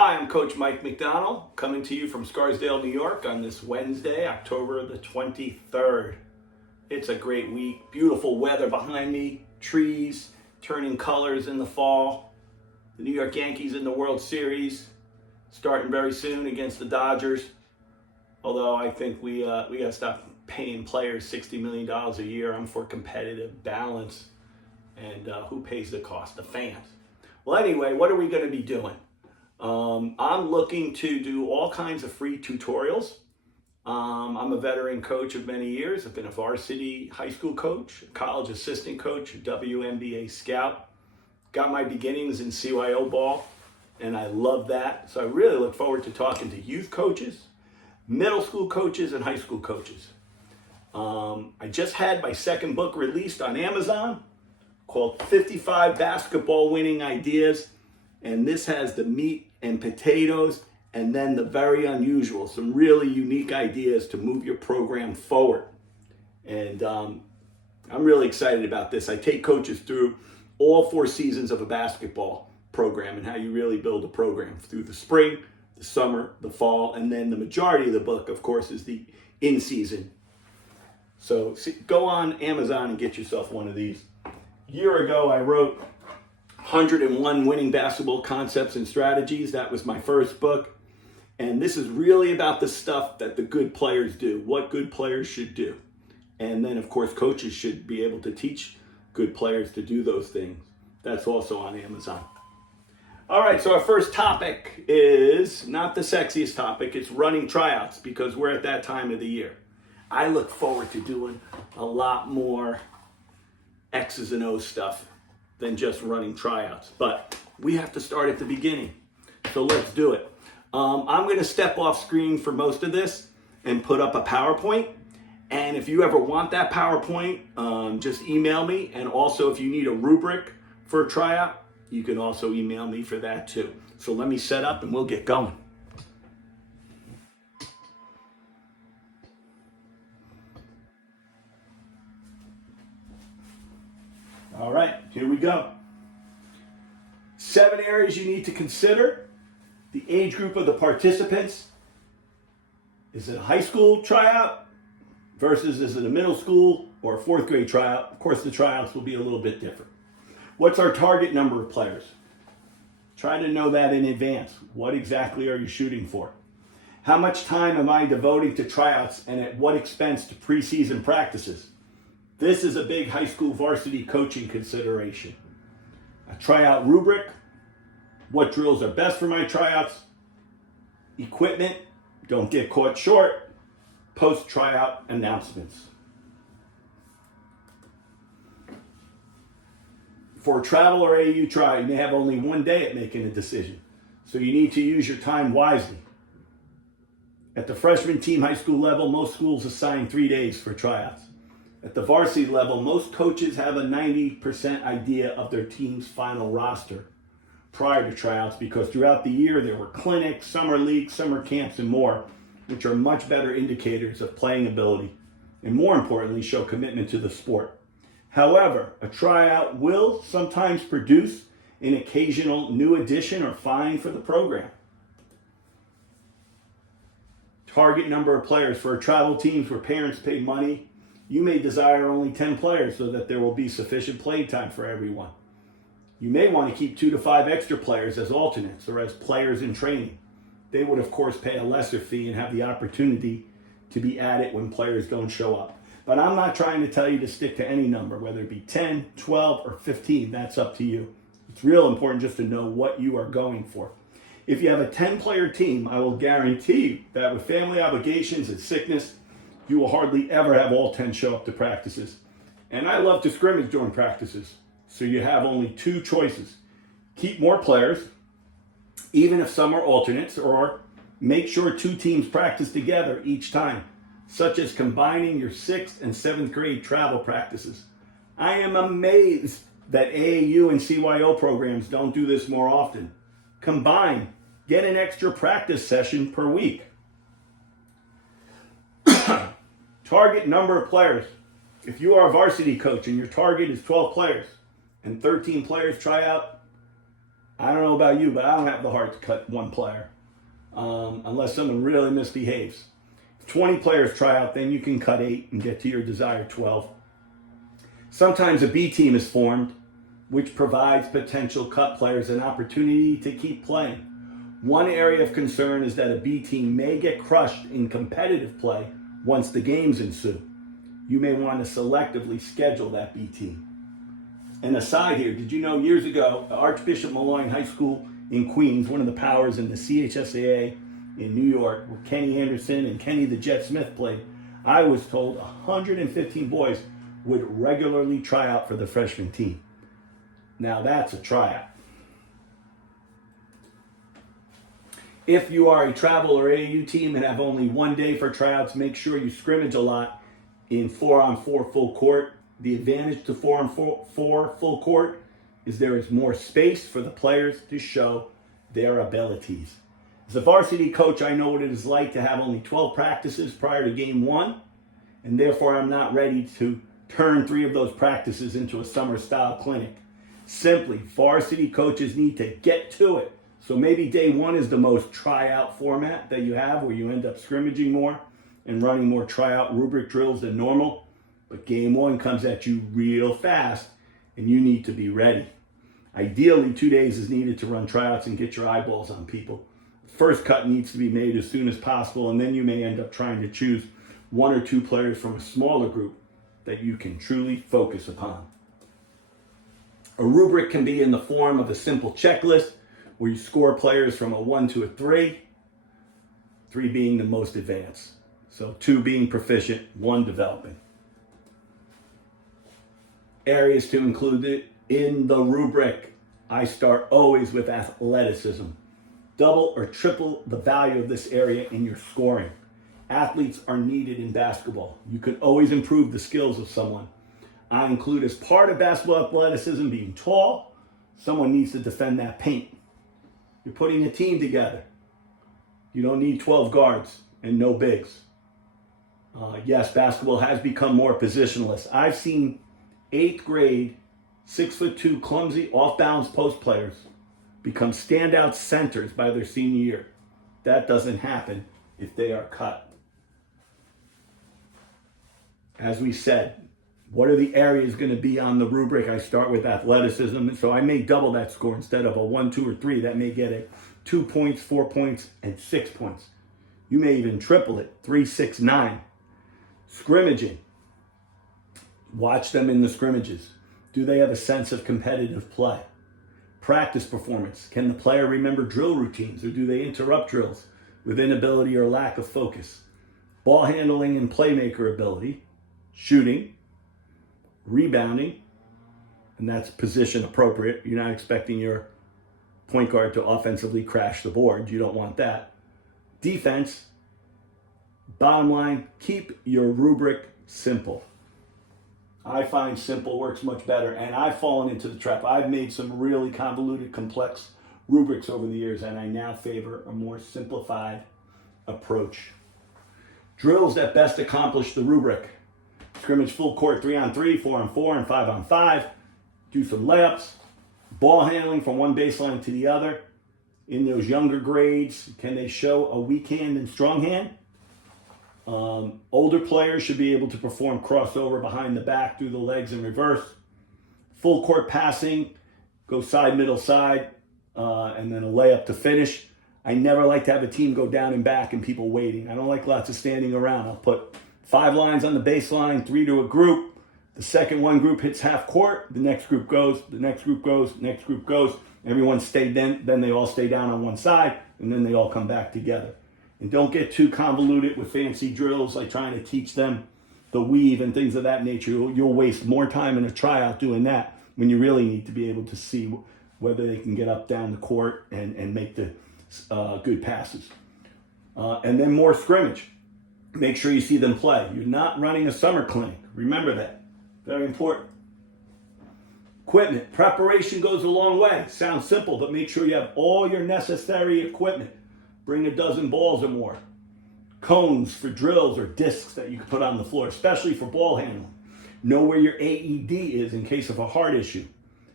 Hi, I'm Coach Mike McDonald, coming to you from Scarsdale, New York on this Wednesday, October the 23rd. It's a great week. Beautiful weather behind me, trees turning colors in the fall. The New York Yankees in the World Series, starting very soon against the Dodgers. Although I think we got to stop paying players $60 million a year. I'm for competitive balance. And who pays the cost? The fans. Well, anyway, what are we going to be doing? I'm looking to do all kinds of free tutorials. I'm a veteran coach of many years. I've been a varsity high school coach, a college assistant coach, a WNBA scout. Got my beginnings in CYO ball, and I love that. So I really look forward to talking to youth coaches, middle school coaches, and high school coaches. I just had my second book released on Amazon called 55 Basketball Winning Ideas. And this has the meat and potatoes, and then the very unusual, some really unique ideas to move your program forward. And I'm really excited about this. I take coaches through all 4 seasons of a basketball program and how you really build a program through the spring, the summer, the fall, and then the majority of the book, of course, is the in-season. So go on Amazon and get yourself one of these. A year ago, I wrote 101 Winning Basketball Concepts and Strategies. That was my first book. And this is really about the stuff that the good players do, what good players should do. And then, of course, coaches should be able to teach good players to do those things. That's also on Amazon. All right, so our first topic is not the sexiest topic. It's running tryouts, because we're at that time of the year. I look forward to doing a lot more X's and O's stuff than just running tryouts. But we have to start at the beginning. So let's do it. I'm going to step off screen for most of this and put up a PowerPoint. And if you ever want that PowerPoint, just email me. And also, if you need a rubric for a tryout, you can also email me for that too. So let me set up and we'll get going. All right, here we go. 7 areas you need to consider. The age group of the participants. Is it a high school tryout versus is it a middle school or a 4th grade tryout? Of course, the tryouts will be a little bit different. What's our target number of players? Try to know that in advance. What exactly are you shooting for? How much time am I devoting to tryouts and at what expense to preseason practices? This is a big high school varsity coaching consideration. A tryout rubric. What drills are best for my tryouts? Equipment. Don't get caught short. Post-tryout announcements. For a travel or AAU tryout, you may have only 1 day at making a decision. So you need to use your time wisely. At the freshman team high school level, most schools assign 3 days for tryouts. At the varsity level, most coaches have a 90% idea of their team's final roster prior to tryouts, because throughout the year there were clinics, summer leagues, summer camps, and more, which are much better indicators of playing ability and, more importantly, show commitment to the sport. However, a tryout will sometimes produce an occasional new addition or find for the program. Target number of players. For travel teams where parents pay money, you may desire only 10 players so that there will be sufficient playing time for everyone. You may want to keep 2 to 5 extra players as alternates or as players in training. They would, of course, pay a lesser fee and have the opportunity to be added when players don't show up. But I'm not trying to tell you to stick to any number, whether it be 10, 12, or 15. That's up to you. It's real important just to know what you are going for. If you have a 10-player team, I will guarantee you that with family obligations and sickness, you will hardly ever have all 10 show up to practices. And I love to scrimmage during practices, so you have only 2 choices. Keep more players, even if some are alternates, or make sure 2 teams practice together each time, such as combining your 6th and 7th grade travel practices. I am amazed that AAU and CYO programs don't do this more often. Combine, get an extra practice session per week. Target number of players. If you are a varsity coach and your target is 12 players and 13 players try out, I don't know about you, but I don't have the heart to cut one player unless someone really misbehaves. If 20 players try out, then you can cut 8 and get to your desired 12. Sometimes a B team is formed, which provides potential cut players an opportunity to keep playing. One area of concern is that a B team may get crushed in competitive play once the games ensue. You may want to selectively schedule that B team. And aside here, did you know years ago, Archbishop Malloy High School in Queens, one of the powers in the CHSAA in New York, where Kenny Anderson and Kenny the Jet Smith played, I was told 115 boys would regularly try out for the freshman team. Now that's a tryout. If you are a travel or AAU team and have only one day for tryouts, make sure you scrimmage a lot in 4-on-4 full court. The advantage to 4-on-4 full court is there is more space for the players to show their abilities. As a varsity coach, I know what it is like to have only 12 practices prior to game 1, and therefore I'm not ready to turn 3 of those practices into a summer-style clinic. Simply, varsity coaches need to get to it. So maybe day 1 is the most tryout format that you have, where you end up scrimmaging more and running more tryout rubric drills than normal. But game 1 comes at you real fast, and you need to be ready. Ideally, 2 days is needed to run tryouts and get your eyeballs on people. First cut needs to be made as soon as possible, and then you may end up trying to choose 1 or 2 players from a smaller group that you can truly focus upon. A rubric can be in the form of a simple checklist where you score players from a 1 to a 3, 3 being the most advanced. So 2 being proficient, 1 developing. Areas to include it in the rubric. I start always with athleticism. Double or triple the value of this area in your scoring. Athletes are needed in basketball. You can always improve the skills of someone. I include as part of basketball athleticism being tall. Someone needs to defend that paint. You're putting a team together. You don't need 12 guards and no bigs. Yes, basketball has become more positionless. I've seen 8th grade, 6'2", clumsy, off-balance post players become standout centers by their senior year. That doesn't happen if they are cut. As we said, what are the areas going to be on the rubric? I start with athleticism, so I may double that score instead of a 1, 2, or 3. That may get it 2 points, 4 points, and 6 points. You may even triple it, 3, 6, 9. Scrimmaging. Watch them in the scrimmages. Do they have a sense of competitive play? Practice performance. Can the player remember drill routines, or do they interrupt drills with inability or lack of focus? Ball handling and playmaker ability. Shooting. Rebounding. And that's position appropriate. You're not expecting your point guard to offensively crash the board. You don't want that. Defense. Bottom line, keep your rubric simple. I find simple works much better, and I've fallen into the trap. I've made some really convoluted, complex rubrics over the years, and I now favor a more simplified approach. Drills that best accomplish the rubric. Scrimmage full court 3-on-3, 4-on-4, and 5-on-5. Do some layups. Ball handling from one baseline to the other. In those younger grades, can they show a weak hand and strong hand? Older players should be able to perform crossover behind the back, through the legs, and reverse. Full court passing, go side, middle, side, and then a layup to finish. I never like to have a team go down and back and people waiting. I don't like lots of standing around. I'll put 5 lines on the baseline, 3 to a group. The second one group hits half court, the next group goes, the next group goes, next group goes. Everyone stayed then they all stay down on one side, and then they all come back together. And don't get too convoluted with fancy drills, like trying to teach them the weave and things of that nature. You'll waste more time in a tryout doing that when you really need to be able to see whether they can get up, down the court and make the good passes. And then more scrimmage. Make sure you see them play. You're not running a summer clinic. Remember that. Very important. Equipment. Preparation goes a long way. Sounds simple, but make sure you have all your necessary equipment. Bring a dozen balls or more. Cones for drills or discs that you can put on the floor, especially for ball handling. Know where your AED is in case of a heart issue.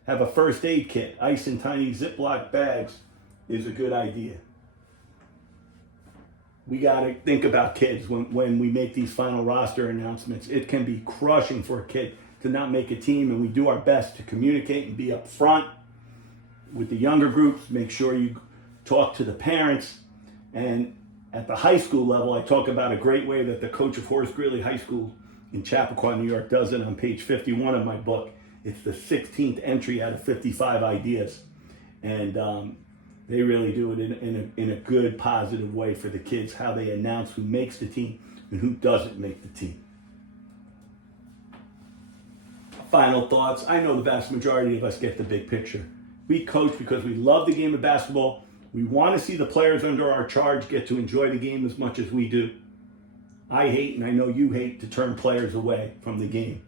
have a first aid kit. Ice in tiny Ziploc bags is a good idea. We got to think about kids when we make these final roster announcements. It can be crushing for a kid to not make a team, and we do our best to communicate and be up front with the younger groups. Make sure you talk to the parents. And at the high school level, I talk about a great way that the coach of Horace Greeley High School in Chappaqua, New York does it on page 51 of my book. It's the 16th entry out of 55 ideas. And they really do it in a good, positive way for the kids, how they announce who makes the team and who doesn't make the team. Final thoughts. I know the vast majority of us get the big picture. We coach because we love the game of basketball. We want to see the players under our charge get to enjoy the game as much as we do. I hate, and I know you hate, to turn players away from the game.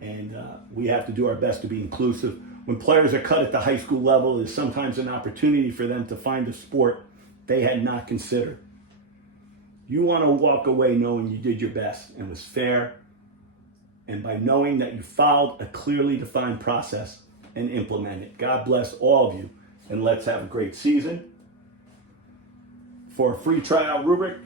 And we have to do our best to be inclusive. When players are cut at the high school level, it's sometimes an opportunity for them to find a sport they had not considered. You want to walk away knowing you did your best and was fair, and by knowing that you followed a clearly defined process and implemented it. God bless all of you, and let's have a great season. For a free tryout rubric,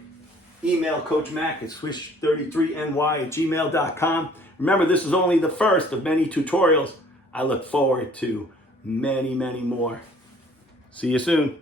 email Coach Mac at swish33ny@gmail.com. Remember, this is only the first of many tutorials. I look forward to many, many more. See you soon.